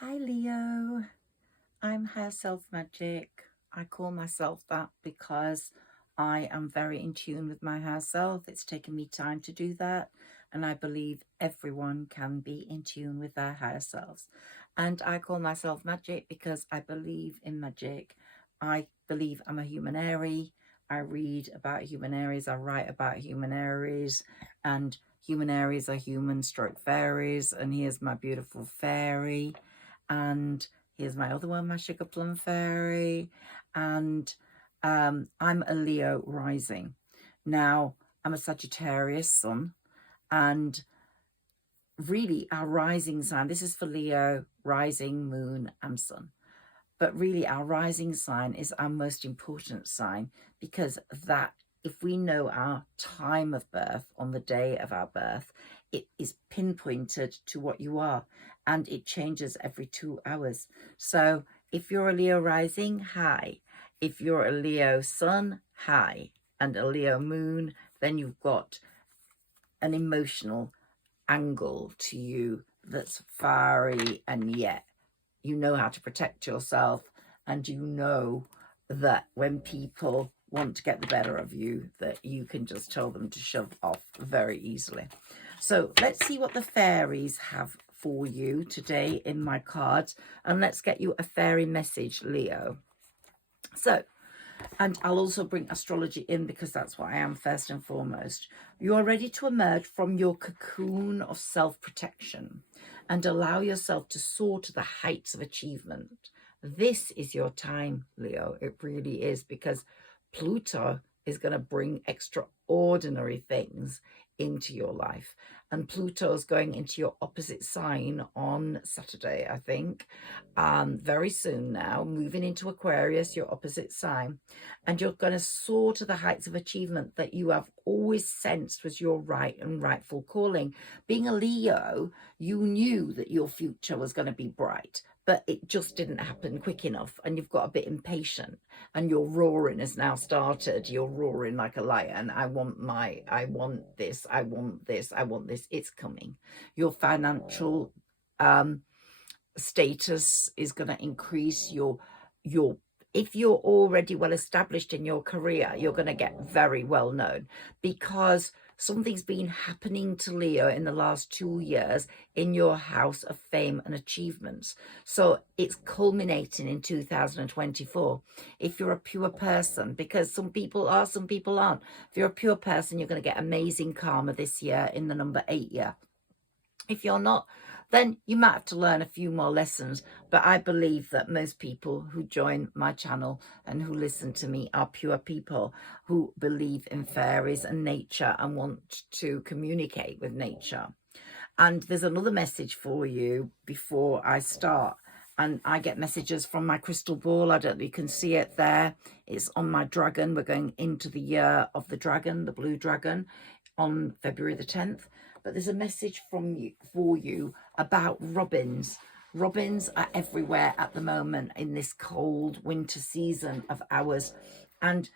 Hi Leo, I'm Higher Self Magic. I call myself that because I am very in tune with my higher self. It's taken me time to do that, and I believe everyone can be in tune with their higher selves. And I call myself Magic because I believe in magic. I believe I'm a Humanairy. I read about Humanaries, I write about Humanaries, and Humanaries are human stroke fairies. And here's my beautiful fairy. And here's my other one, my sugar plum fairy. And I'm a Leo rising. Now, I'm a Sagittarius sun. And really, our rising sign, this is for Leo, rising, moon, and sun. But really, our rising sign is our most important sign because that, if we know our time of birth on the day of our birth, it is pinpointed to what you are, and it changes every 2 hours. So if you're a Leo rising, hi. If you're a Leo sun, hi. And a Leo moon, then you've got an emotional angle to you that's fiery, and yet you know how to protect yourself, and you know that when people want to get the better of you, that you can just tell them to shove off very easily. So let's see what the fairies have for you today in my cards, and let's get you a fairy message, Leo. So, and I'll also bring astrology in because that's what I am first and foremost. You are ready to emerge from your cocoon of self-protection and allow yourself to soar to the heights of achievement. This is your time, Leo. It really is, because Pluto is going to bring extraordinary things into your life. And Pluto is going into your opposite sign on Saturday, I think, very soon now, moving into Aquarius, your opposite sign. And you're going to soar to the heights of achievement that you have always sensed was your right and rightful calling. Being a Leo, you knew that your future was going to be bright, but it just didn't happen quick enough, and you've got a bit impatient, and your roaring has now started. You're roaring like a lion. I want this, I want this, I want this. It's coming. Your financial status is going to increase. Your if you're already well established in your career, you're going to get very well known, because something's been happening to Leo in the last 2 years in your house of fame and achievements. So it's culminating in 2024. If you're a pure person, because some people are, some people aren't. If you're a pure person, you're going to get amazing karma this year in the number 8 year. If you're not, then you might have to learn a few more lessons. But I believe that most people who join my channel and who listen to me are pure people who believe in fairies and nature and want to communicate with nature. And there's another message for you before I start. And I get messages from my crystal ball. I don't know if you can see it there. It's on my dragon. We're going into the year of the dragon, the blue dragon, on February the 10th. But there's a message from you for you about robins. Robins are everywhere at the moment in this cold winter season of ours. And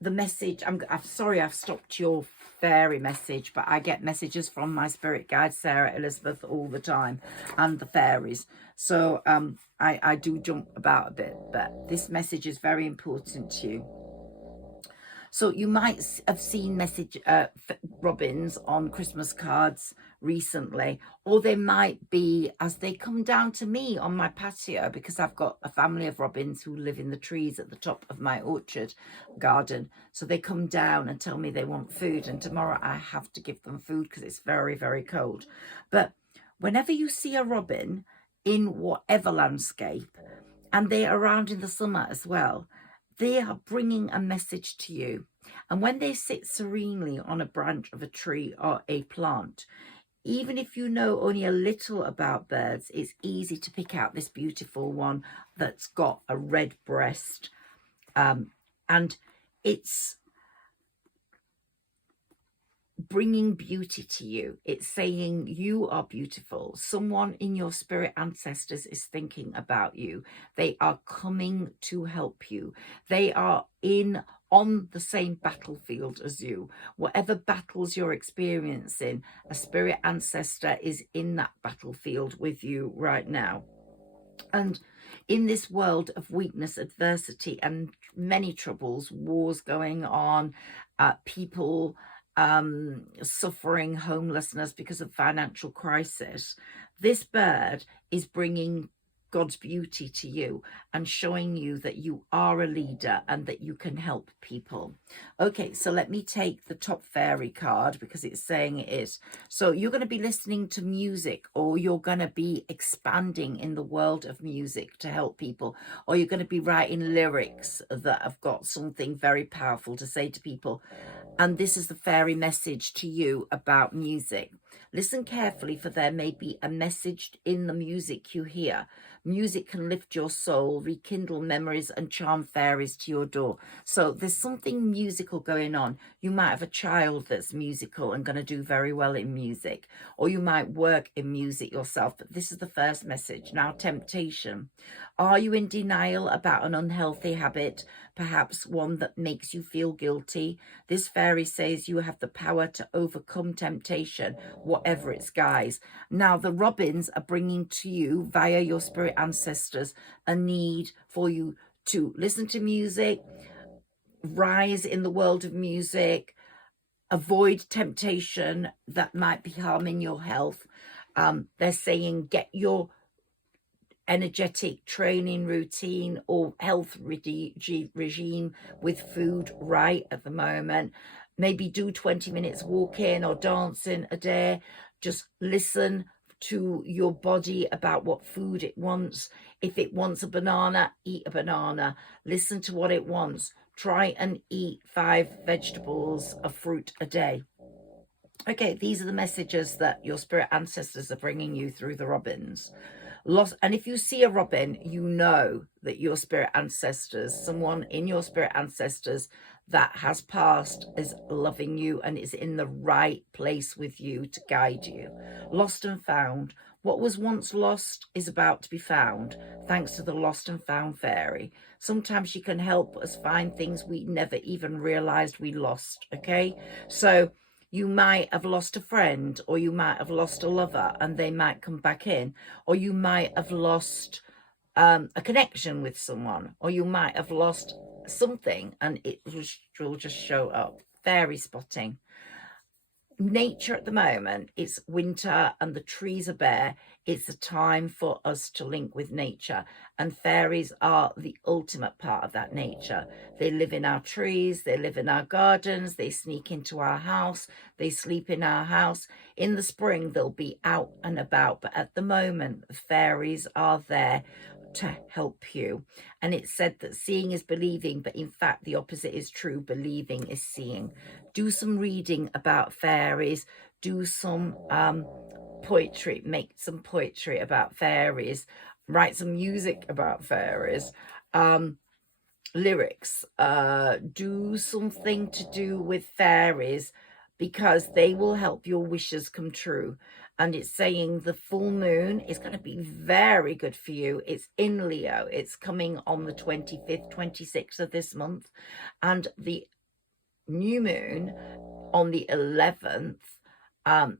the message, I'm sorry I've stopped your fairy message, but I get messages from my spirit guide Sarah Elizabeth all the time, and the fairies. So I do jump about a bit, but this message is very important to you. So you might have seen robins on Christmas cards recently, or they might be as they come down to me on my patio, because I've got a family of robins who live in the trees at the top of my orchard garden. So they come down and tell me they want food, and tomorrow I have to give them food because it's very, very cold. But whenever you see a robin in whatever landscape, and they're around in the summer as well, they are bringing a message to you. And when they sit serenely on a branch of a tree or a plant, even if you know only a little about birds, it's easy to pick out this beautiful one that's got a red breast. And it's bringing beauty to you. It's saying you are beautiful. Someone in your spirit ancestors is thinking about you. They are coming to help you. They are on the same battlefield as you. Whatever battles you're experiencing, a spirit ancestor is in that battlefield with you right now. And in this world of weakness, adversity, and many troubles, wars going on, people suffering homelessness because of financial crisis, this bird is bringing God's beauty to you and showing you that you are a leader and that you can help people. Okay, so let me take the top fairy card because it's saying it is. So you're going to be listening to music, or you're going to be expanding in the world of music to help people, or you're going to be writing lyrics that have got something very powerful to say to people. And this is the fairy message to you about music. Listen carefully, for there may be a message in the music you hear. Music can lift your soul, rekindle memories, and charm fairies to your door. So there's something musical going on. You might have a child that's musical and going to do very well in music, or you might work in music yourself. But this is the first message. Now, temptation. Are you in denial about an unhealthy habit, perhaps one that makes you feel guilty? This fairy says you have the power to overcome temptation, whatever its guise. Now, the robins are bringing to you, via your spirit ancestors, a need for you to listen to music, rise in the world of music, avoid temptation that might be harming your health. They're saying get your energetic training routine or health regime with food right at the moment. Maybe do 20 minutes walking or dancing a day. Just listen to your body about what food it wants. If it wants a banana, eat a banana. Listen to what it wants. Try and eat 5 vegetables, a fruit a day. Okay, these are the messages that your spirit ancestors are bringing you through the robins. And if you see a robin, you know that your spirit ancestors, someone in your spirit ancestors that has passed, is loving you and is in the right place with you to guide you. Lost and found. What was once lost is about to be found, thanks to the lost and found fairy. Sometimes she can help us find things we never even realized we lost, okay? So you might have lost a friend, or you might have lost a lover and they might come back in, or you might have lost a connection with someone, or you might have lost something and it will just show up. Fairy spotting. Nature at the moment, it's winter and the trees are bare. It's a time for us to link with nature, and fairies are the ultimate part of that nature. They live in our trees, they live in our gardens, they sneak into our house, they sleep in our house. In the spring they'll be out and about, but at the moment the fairies are there to help you. And it's said that seeing is believing, but in fact the opposite is true. Believing is seeing. Do some reading about fairies, do some poetry, make some poetry about fairies, write some music about fairies, lyrics, do something to do with fairies, because they will help your wishes come true. And it's saying the full moon is going to be very good for you. It's in Leo. It's coming on the 25th, 26th of this month. And the new moon on the 11th.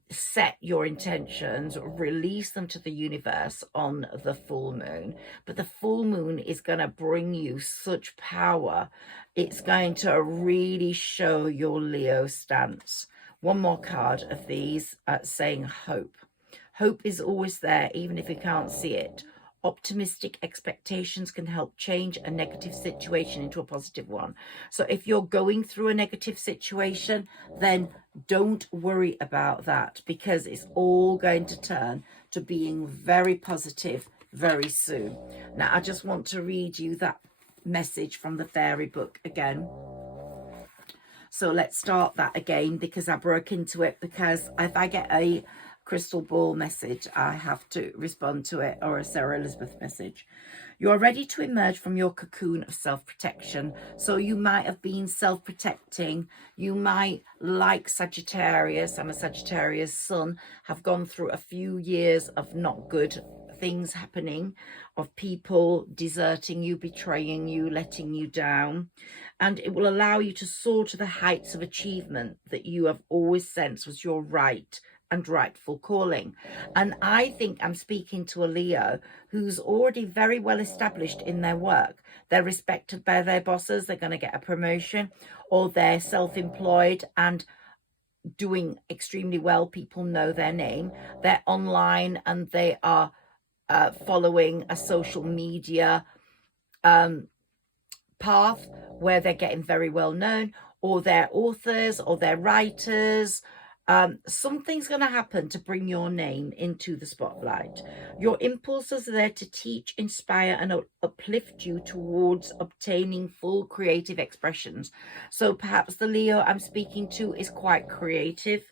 Set your intentions, release them to the universe on the full moon. But the full moon is going to bring you such power. It's going to really show your Leo stance. One more card of these saying hope. Hope is always there, even if you can't see it. Optimistic expectations can help change a negative situation into a positive one. So if you're going through a negative situation, then don't worry about that, because it's all going to turn to being very positive very soon. Now, I just want to read you that message from the fairy book again. So let's start that again, because I broke into it, because if I get a crystal ball message, I have to respond to it, or a Sarah Elizabeth message. You are ready to emerge from your cocoon of self-protection. So you might have been self-protecting. You might, like Sagittarius, I'm a Sagittarius sun, have gone through a few years of not good things happening, of people deserting you, betraying you, letting you down. And it will allow you to soar to the heights of achievement that you have always sensed was your right and rightful calling. And I think I'm speaking to a Leo who's already very well established in their work. They're respected by their bosses, they're going to get a promotion, or they're self-employed and doing extremely well. People know their name. They're online and they are following a social media path where they're getting very well known, or they're authors, or they're writers. Something's going to happen to bring your name into the spotlight. Your impulses are there to teach, inspire, and uplift you towards obtaining full creative expressions. So perhaps the Leo I'm speaking to is quite creative.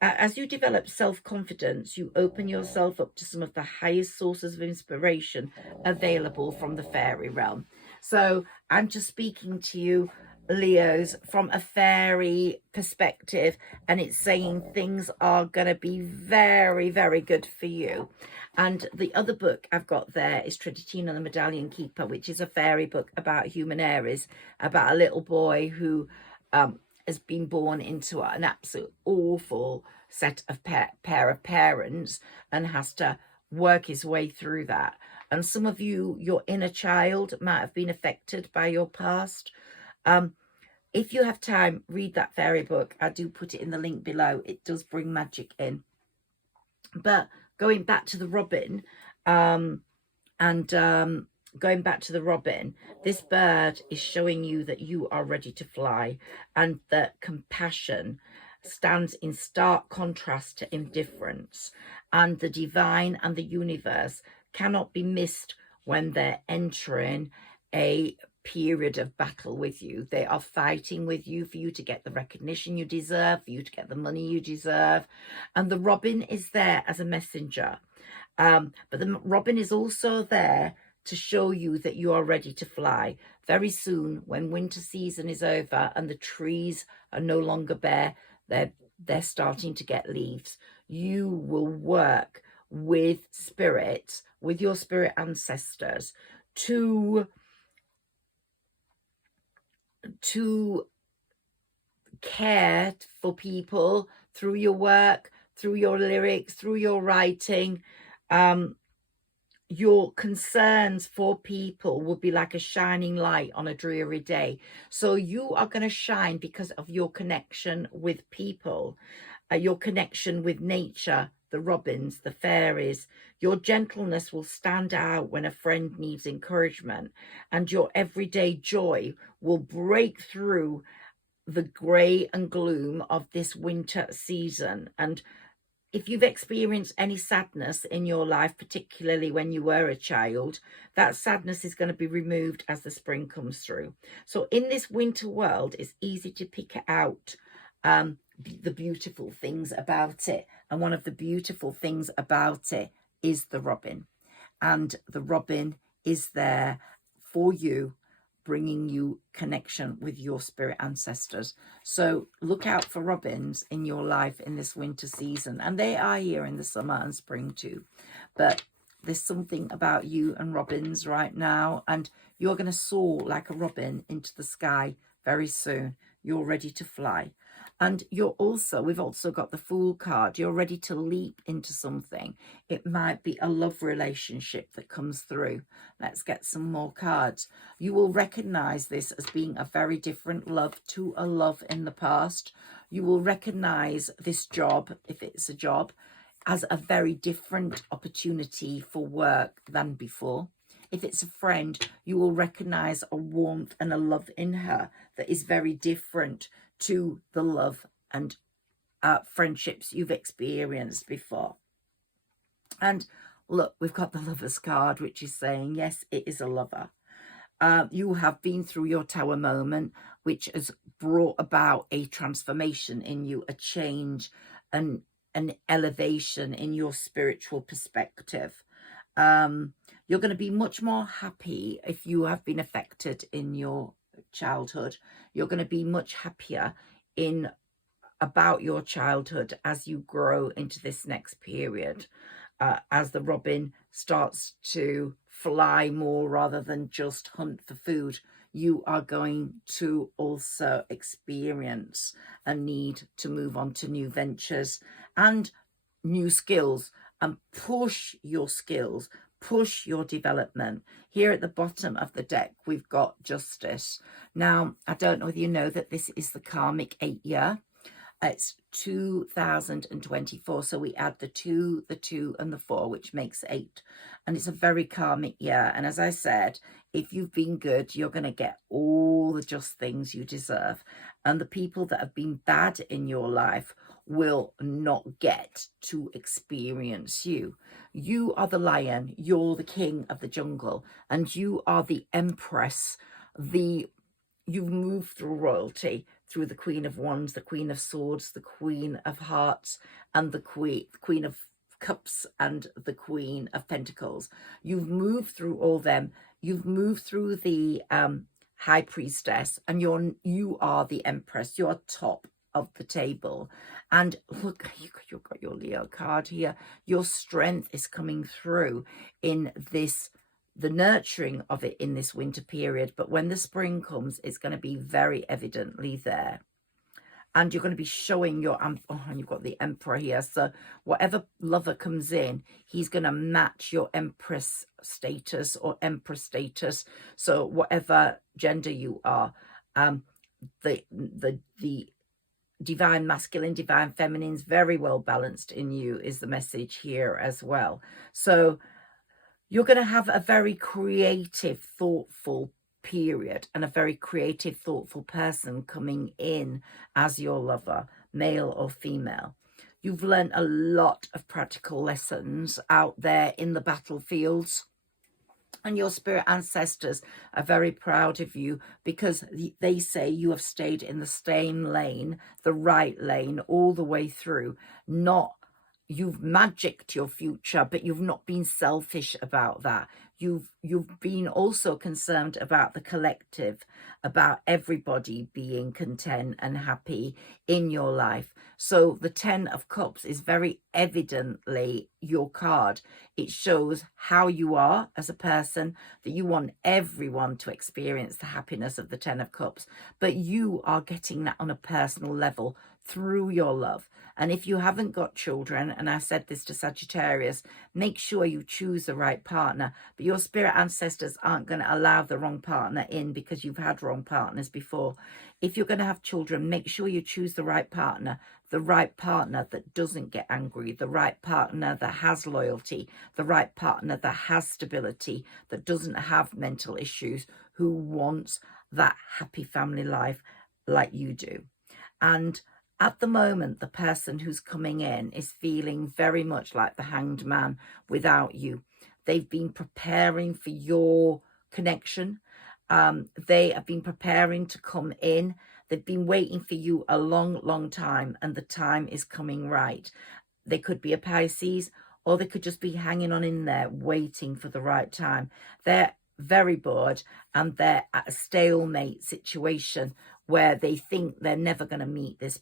As you develop self-confidence, you open yourself up to some of the highest sources of inspiration available from the fairy realm. So I'm just speaking to you, Leos, from a fairy perspective, and it's saying things are going to be very, very good for you. And the other book I've got there is Tridentino the Medallion Keeper, which is a fairy book about Humanairies, about a little boy who has been born into an absolute awful set of pair of parents and has to work his way through that. And some of you, your inner child might have been affected by your past. If you have time, read that fairy book. I do put it in the link below. It does bring magic in. But going back to the robin, going back to the robin, this bird is showing you that you are ready to fly, and that compassion stands in stark contrast to indifference, and the divine and the universe cannot be missed when they're entering a period of battle with you. They are fighting with you for you to get the recognition you deserve, for you to get the money you deserve, and the robin is there as a messenger. But the robin is also there to show you that you are ready to fly. Very soon, when winter season is over and the trees are no longer bare, they're starting to get leaves. You will work with spirits, with your spirit ancestors, to care for people through your work, through your lyrics, through your writing. Your concerns for people will be like a shining light on a dreary day. So you are going to shine because of your connection with people, your connection with nature, the robins, the fairies. Your gentleness will stand out when a friend needs encouragement, and your everyday joy will break through the grey and gloom of this winter season. And if you've experienced any sadness in your life, particularly when you were a child, that sadness is going to be removed as the spring comes through. So in this winter world, it's easy to pick out the beautiful things about it. And one of the beautiful things about it is the robin. And the robin is there for you, bringing you connection with your spirit ancestors. So look out for robins in your life in this winter season. And they are here in the summer and spring too. But there's something about you and robins right now. And you're going to soar like a robin into the sky very soon. You're ready to fly. And we've also got the Fool card. You're ready to leap into something. It might be a love relationship that comes through. Let's get some more cards. You will recognize this as being a very different love to a love in the past. You will recognize this job, if it's a job, as a very different opportunity for work than before. If it's a friend, you will recognize a warmth and a love in her that is very different to the love and friendships you've experienced before. And look, we've got the Lover's card, which is saying, yes, it is a lover. You have been through your tower moment, which has brought about a transformation in you, a change, an elevation in your spiritual perspective. You're going to be much more happy if you have been affected in your childhood. You're going to be much happier about your childhood as you grow into this next period, as the robin starts to fly more rather than just hunt for food. You are going to also experience a need to move on to new ventures and new skills and push your skills, push your development. Here at the bottom of the deck, we've got justice. Now, I don't know whether you know that this is the karmic 8 year. It's 2024, so we add the 2, the 2 and the 4, which makes 8, and it's a very karmic year. And as I said, if you've been good, you're going to get all the just things you deserve, and the people that have been bad in your life will not get to experience you. You are the lion, you're the king of the jungle, and you are the empress. You've moved through royalty, through the Queen of Wands, the Queen of Swords, the Queen of Hearts, and the Queen of Cups, and the Queen of Pentacles. You've moved through all them. You've moved through the High Priestess, and you are the Empress. You're top of the table. And look, you've got your Leo card here. Your strength is coming through in this, the nurturing of it in this winter period. But when the spring comes, it's going to be very evidently there. And you're going to be showing your, and you've got the Emperor here. So whatever lover comes in, he's going to match your Empress status or Empress status. So whatever gender you are, the divine masculine, divine feminine is very well balanced in you, is the message here as well. So you're going to have a very creative, thoughtful period, and a very creative, thoughtful person coming in as your lover, male or female. You've learned a lot of practical lessons out there in the battlefields, and your spirit ancestors are very proud of you, because they say you have stayed in the same lane, the right lane, all the way through. You've magicked your future, but you've not been selfish about that. You've been also concerned about the collective, about everybody being content and happy in your life. So the 10 of Cups is very evidently your card. It shows how you are as a person, that you want everyone to experience the happiness of the 10 of Cups, but you are getting that on a personal level through your love. And if you haven't got children, and I said this to Sagittarius, make sure you choose the right partner. But your spirit ancestors aren't going to allow the wrong partner in, because you've had wrong partners before. If you're going to have children, make sure you choose the right partner that doesn't get angry, the right partner that has loyalty, the right partner that has stability, that doesn't have mental issues, who wants that happy family life like you do. And at the moment, the person who's coming in is feeling very much like the Hanged Man without you. They've been preparing for your connection. They have been preparing to come in. They've been waiting for you a long, long time, and the time is coming right. They could be a Pisces, or they could just be hanging on in there waiting for the right time. They're very bored, and they're at a stalemate situation where they think they're never going to meet this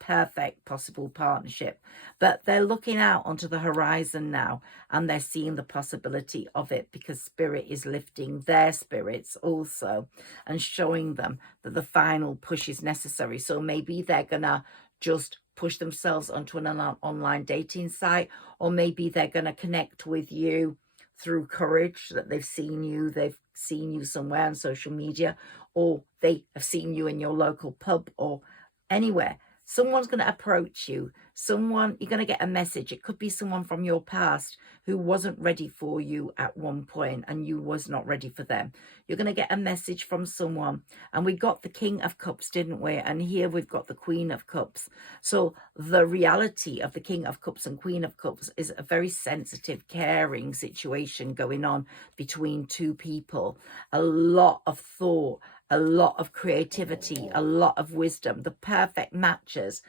perfect possible partnership, but they're looking out onto the horizon now, and they're seeing the possibility of it, because spirit is lifting their spirits also and showing them that the final push is necessary. So maybe they're gonna just push themselves onto an online dating site, or maybe they're gonna connect with you through courage, that they've seen you somewhere on social media, or they have seen you in your local pub or anywhere. Someone's going to approach you. You're going to get a message. It could be someone from your past who wasn't ready for you at one point, and you was not ready for them. You're going to get a message from someone. And we got the King of Cups, didn't we? And here we've got the Queen of Cups. So the reality of the King of Cups and Queen of Cups is a very sensitive, caring situation going on between two people. A lot of thought, a lot of creativity, a lot of wisdom, the perfect matches.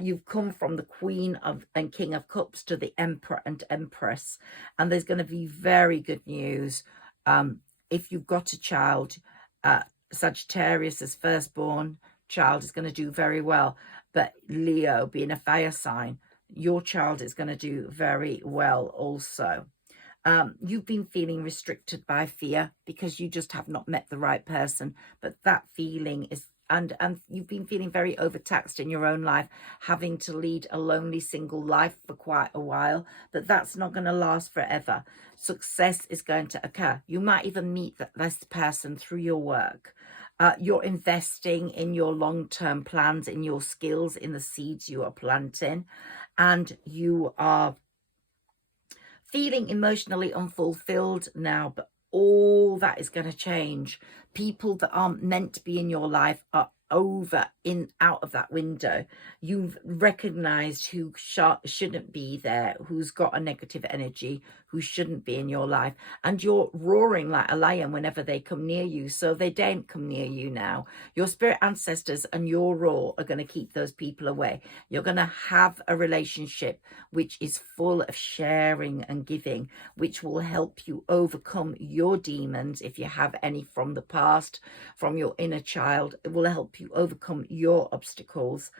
You've come from the Queen of and King of Cups to the Emperor and Empress, and there's going to be very good news. If you've got a child, Sagittarius's firstborn child is going to do very well, but Leo, being a fire sign, your child is going to do very well also. You've been feeling restricted by fear because you just have not met the right person, but that feeling is and you've been feeling very overtaxed in your own life, having to lead a lonely single life for quite a while, but that's not going to last forever. Success is going to occur. You might even meet this person through your work. You're investing in your long-term plans, in your skills, in the seeds you are planting, and you are feeling emotionally unfulfilled now, but all that is going to change. People that aren't meant to be in your life are out of that window. You've recognized who shouldn't be there, who's got a negative energy, who shouldn't be in your life, and you're roaring like a lion whenever they come near you, so they don't come near you now. Your spirit ancestors and your roar are going to keep those people away. You're going to have a relationship which is full of sharing and giving, which will help you overcome your demons, if you have any from the past, from your inner child. It will help you overcome your obstacles.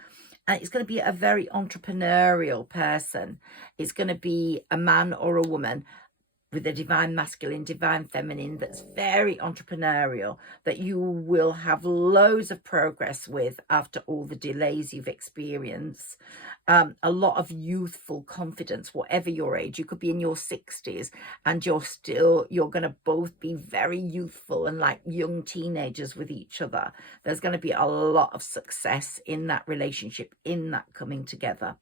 And it's going to be a very entrepreneurial person. It's going to be a man or a woman with a divine masculine, divine feminine, that's very entrepreneurial, that you will have loads of progress with after all the delays you've experienced. A lot of youthful confidence, whatever your age. You could be in your 60s and you're going to both be very youthful and like young teenagers with each other. There's going to be a lot of success in that relationship, in that coming together.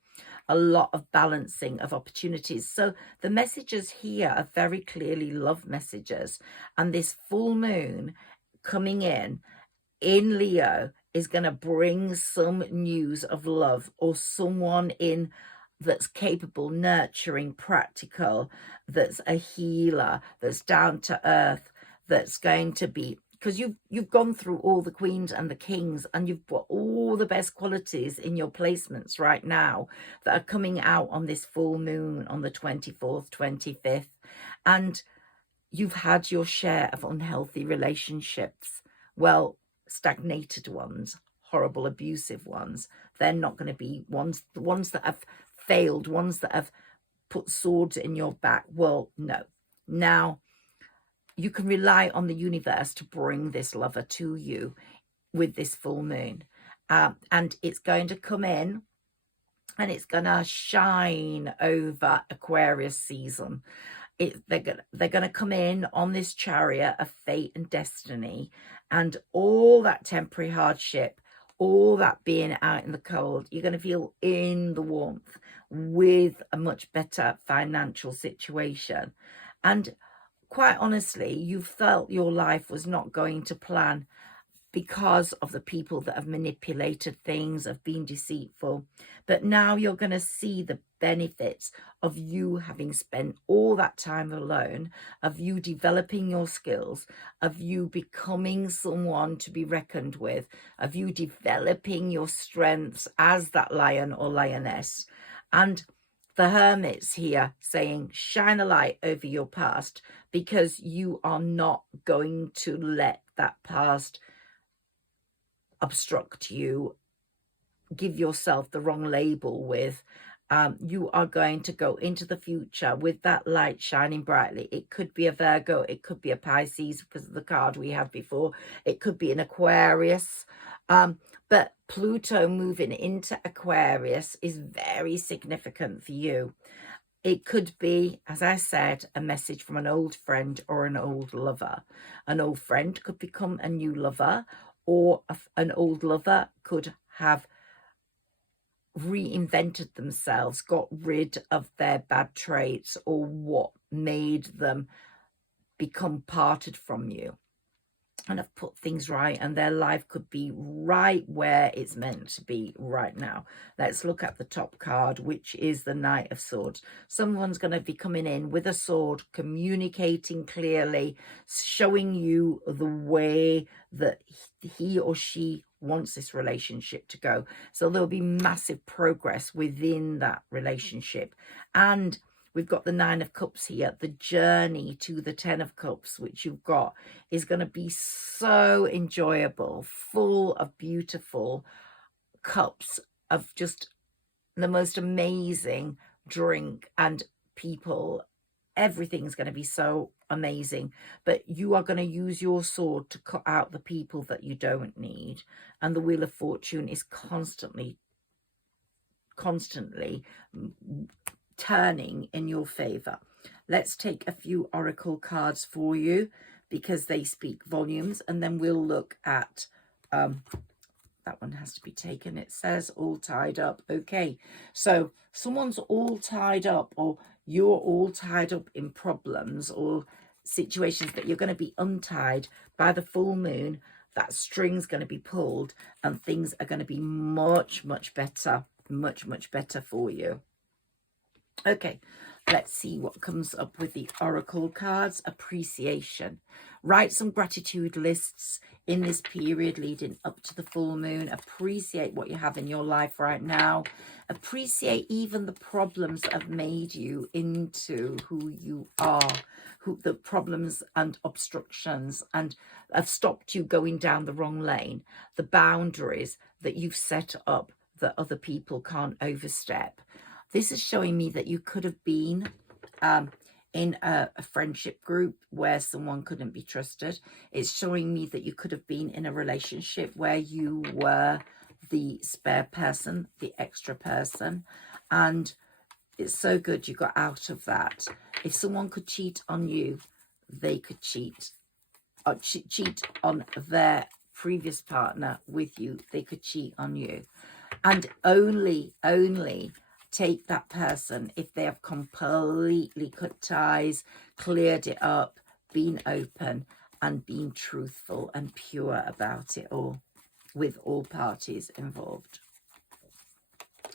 A lot of balancing of opportunities. So the messages here are very clearly love messages. And this full moon coming in Leo is going to bring some news of love, or someone in that's capable, nurturing, practical, that's a healer, that's down to earth, that's going to be, because you've gone through all the queens and the kings, and you've got all the best qualities in your placements right now that are coming out on this full moon on the 24th, 25th. And you've had your share of unhealthy relationships. Well, stagnated ones, horrible, abusive ones. They're not going to be the ones that have failed, ones that have put swords in your back. Well, no. Now, you can rely on the universe to bring this lover to you with this full moon. And it's going to come in and it's going to shine over Aquarius season. They're going to come in on this chariot of fate and destiny, and all that temporary hardship, all that being out in the cold, you're going to feel in the warmth with a much better financial situation. And quite honestly, you felt your life was not going to plan because of the people that have manipulated things, have been deceitful. But now you're going to see the benefits of you having spent all that time alone, of you developing your skills, of you becoming someone to be reckoned with, of you developing your strengths as that lion or lioness. And the Hermit's here saying, shine a light over your past, because you are not going to let that past obstruct you, give yourself the wrong label with. You are going to go into the future with that light shining brightly. It could be a Virgo, it could be a Pisces because of the card we had before, it could be an Aquarius. But Pluto moving into Aquarius is very significant for you. It could be, as I said, a message from an old friend or an old lover. An old friend could become a new lover, or an old lover could have reinvented themselves, got rid of their bad traits or what made them become parted from you, and have put things right, and their life could be right where it's meant to be right now. Let's look at the top card, which is the Knight of Swords. Someone's going to be coming in with a sword, communicating clearly, showing you the way that he or she wants this relationship to go. So there'll be massive progress within that relationship. And we've got the Nine of Cups here. The journey to the Ten of Cups, which you've got, is going to be so enjoyable, full of beautiful cups of just the most amazing drink and people everything's going to be so amazing. But you are going to use your sword to cut out the people that you don't need. And the Wheel of Fortune is constantly turning in your favor. Let's take a few oracle cards for you because they speak volumes, and then we'll look at that one has to be taken. It says all tied up. Okay, so someone's all tied up, or you're all tied up in problems or situations that you're going to be untied by the full moon. That string's going to be pulled and things are going to be much better, much better for you. Okay, let's see what comes up with the oracle cards. Appreciation. Write some gratitude lists in this period leading up to the full moon. Appreciate what you have in your life right now. Appreciate even the problems that have made you into who you are, the problems and obstructions and have stopped you going down the wrong lane, the boundaries that you've set up that other people can't overstep. This is showing me that you could have been in a friendship group where someone couldn't be trusted. It's showing me that you could have been in a relationship where you were the spare person, the extra person. And it's so good you got out of that. If someone could cheat on you, they could cheat on their previous partner with you. They could cheat on you. And only take that person if they have completely cut ties, cleared it up, been open and been truthful and pure about it all, with all parties involved.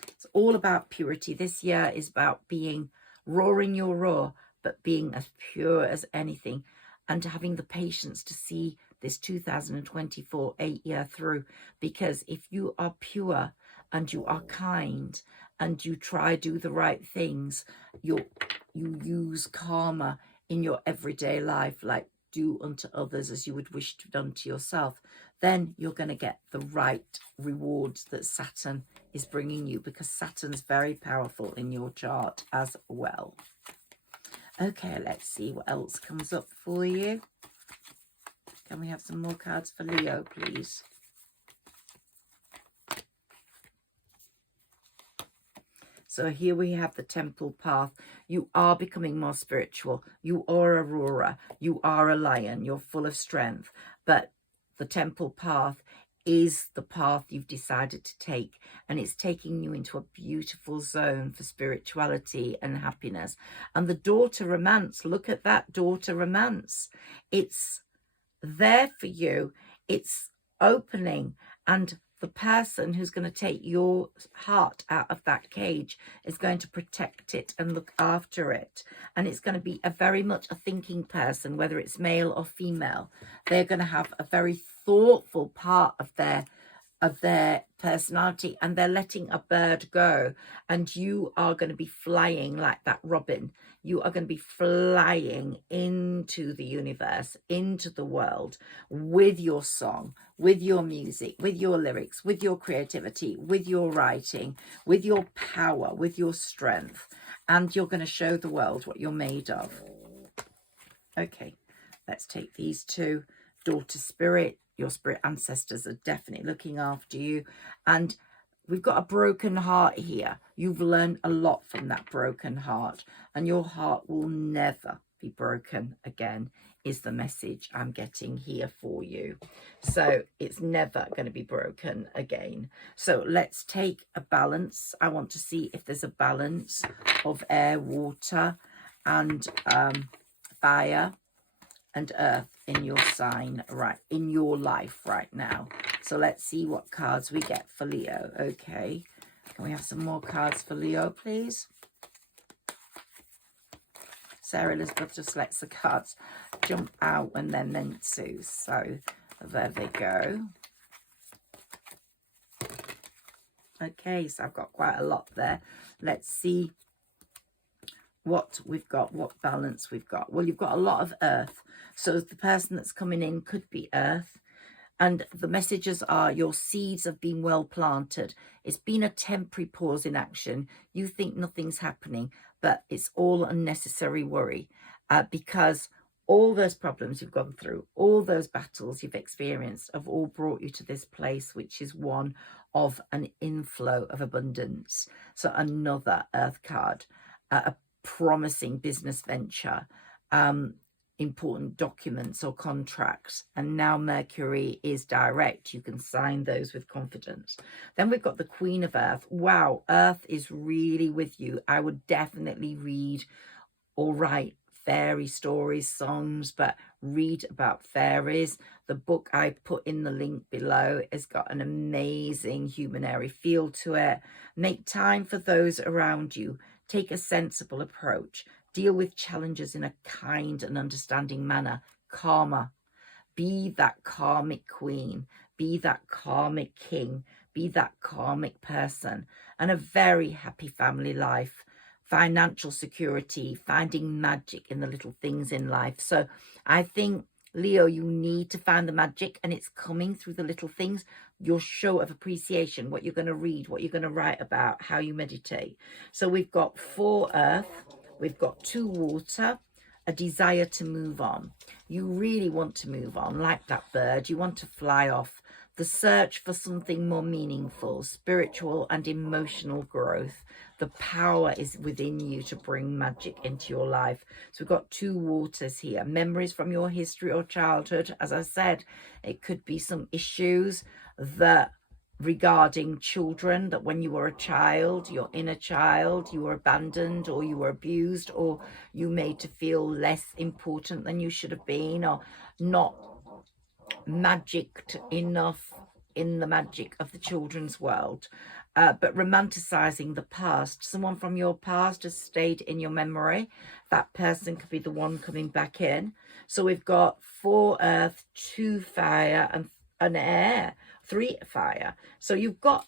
It's all about purity. This year is about being roaring your roar, but being as pure as anything, and having the patience to see this 2024 8-year through. Because if you are pure and you are kind and you try do the right things, you use karma in your everyday life, like do unto others as you would wish to done to yourself, then you're going to get the right rewards that Saturn is bringing you, because Saturn's very powerful in your chart as well. Okay, let's see what else comes up for you. Can we have some more cards for Leo, please? So here we have the temple path. You are becoming more spiritual. You are Aurora. You are a lion. You're full of strength. But the temple path is the path you've decided to take. And it's taking you into a beautiful zone for spirituality and happiness. And the daughter romance, look at that daughter romance. It's there for you. It's opening, and the person who's going to take your heart out of that cage is going to protect it and look after it. And it's going to be a very much a thinking person, whether it's male or female. They're going to have a very thoughtful part of their personality, and they're letting a bird go, and you are going to be flying like that robin. You are going to be flying into the universe, into the world, with your song, with your music, with your lyrics, with your creativity, with your writing, with your power, with your strength, and you're going to show the world what you're made of. Okay, let's take these two. Daughter spirit, your spirit ancestors are definitely looking after you. And we've got a broken heart here. You've learned a lot from that broken heart, and your heart will never be broken again, is the message I'm getting here for you. So it's never going to be broken again. So let's take a balance. I want to see if there's a balance of air, water, and fire and earth in your sign, right, in your life right now. So let's see what cards we get for Leo. Okay, can we have some more cards for Leo, please? Sarah Elizabeth just lets the cards jump out when they're meant to. So there they go. Okay, so I've got quite a lot there. Let's see what we've got, what balance we've got. Well, you've got a lot of earth. So the person that's coming in could be earth. And the messages are your seeds have been well planted. It's been a temporary pause in action. You think nothing's happening, but it's all unnecessary worry, because all those problems you've gone through, all those battles you've experienced have all brought you to this place, which is one of an inflow of abundance. So another earth card, a promising business venture, important documents or contracts, and now Mercury is direct. You can sign those with confidence. Then we've got the Queen of Earth. Wow, Earth is really with you. I would definitely read or write fairy stories, songs, but read about fairies. The book I put in the link below has got an amazing Humanairy feel to it. Make time for those around you. Take a sensible approach. Deal with challenges in a kind and understanding manner. Karma. Be that karmic queen. Be that karmic king. Be that karmic person. And a very happy family life. Financial security. Finding magic in the little things in life. So I think, Leo, you need to find the magic, and it's coming through the little things. Your show of appreciation, what you're going to read, what you're going to write about, how you meditate. So we've got 4 earth, we've got 2 water, a desire to move on. You really want to move on, like that bird. You want to fly off. The search for something more meaningful, spiritual and emotional growth. The power is within you to bring magic into your life. So we've got 2 waters here. Memories from your history or childhood. As I said, it could be some issues that regarding children, that when you were a child, your inner child, you were abandoned or you were abused, or you made to feel less important than you should have been, or not magicked enough in the magic of the children's world. But romanticizing the past. Someone from your past has stayed in your memory. That person could be the one coming back in. So we've got 4 earth, 2 fire, and an air, 3 fire. So you've got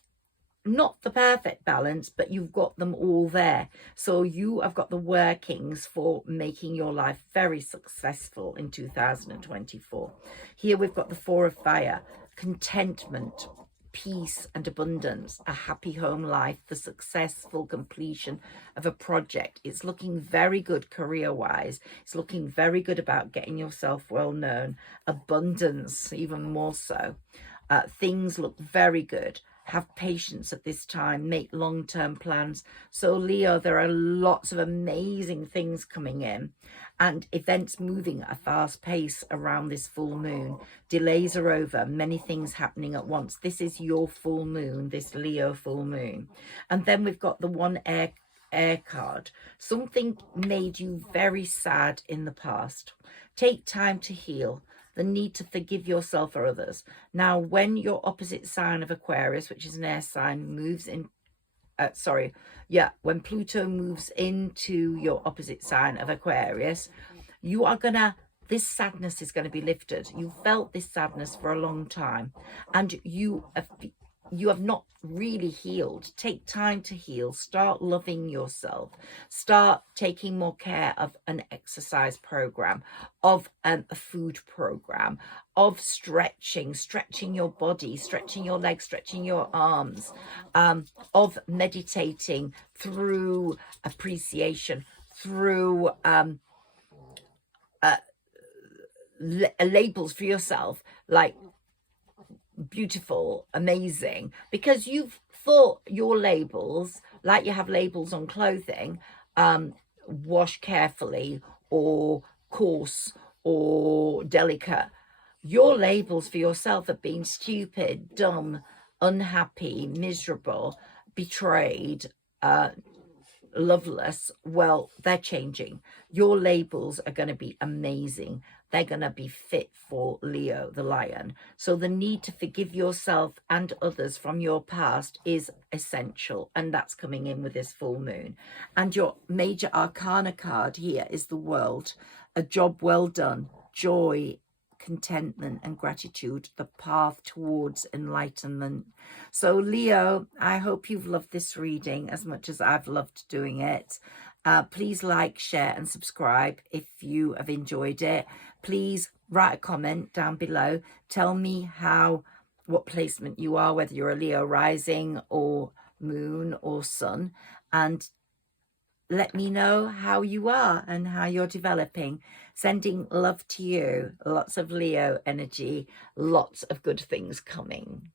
not the perfect balance, but you've got them all there. So you have got the workings for making your life very successful in 2024. Here we've got the 4 of fire, contentment, peace and abundance, a happy home life, the successful completion of a project. It's looking very good career-wise. It's looking very good about getting yourself well known. Abundance, even more so. Things look very good. Have patience at this time. Make long-term plans. So Leo, there are lots of amazing things coming in, and events moving at a fast pace around this full moon. Delays are over. Many things happening at once. This is your full moon, this Leo full moon. And then we've got the 1 air card. Something made you very sad in the past. Take time to heal. The need to forgive yourself or others. Now, when your opposite sign of Aquarius, which is an air sign, moves in, when Pluto moves into your opposite sign of Aquarius, you are gonna, this sadness is going to be lifted. You felt this sadness for a long time, and you have not really healed. Take time to heal. Start loving yourself. Start taking more care of an exercise program, of a food program, of stretching your body, stretching your legs, stretching your arms, of meditating through appreciation, through labels for yourself, like beautiful, amazing, because you've thought your labels, like you have labels on clothing, wash carefully or coarse or delicate. Your labels for yourself have been stupid, dumb, unhappy, miserable, betrayed, loveless. Well, they're changing. Your labels are going to be amazing. They're going to be fit for Leo, the lion. So the need to forgive yourself and others from your past is essential. And that's coming in with this full moon. And your major arcana card here is the World. A job well done. Joy, contentment and gratitude, the path towards enlightenment. So Leo, I hope you've loved this reading as much as I've loved doing it. Please like, share and subscribe if you have enjoyed it. Please write a comment down below. Tell me what placement you are, whether you're a Leo rising or moon or sun, and let me know how you are and how you're developing. Sending love to you. Lots of Leo energy, lots of good things coming.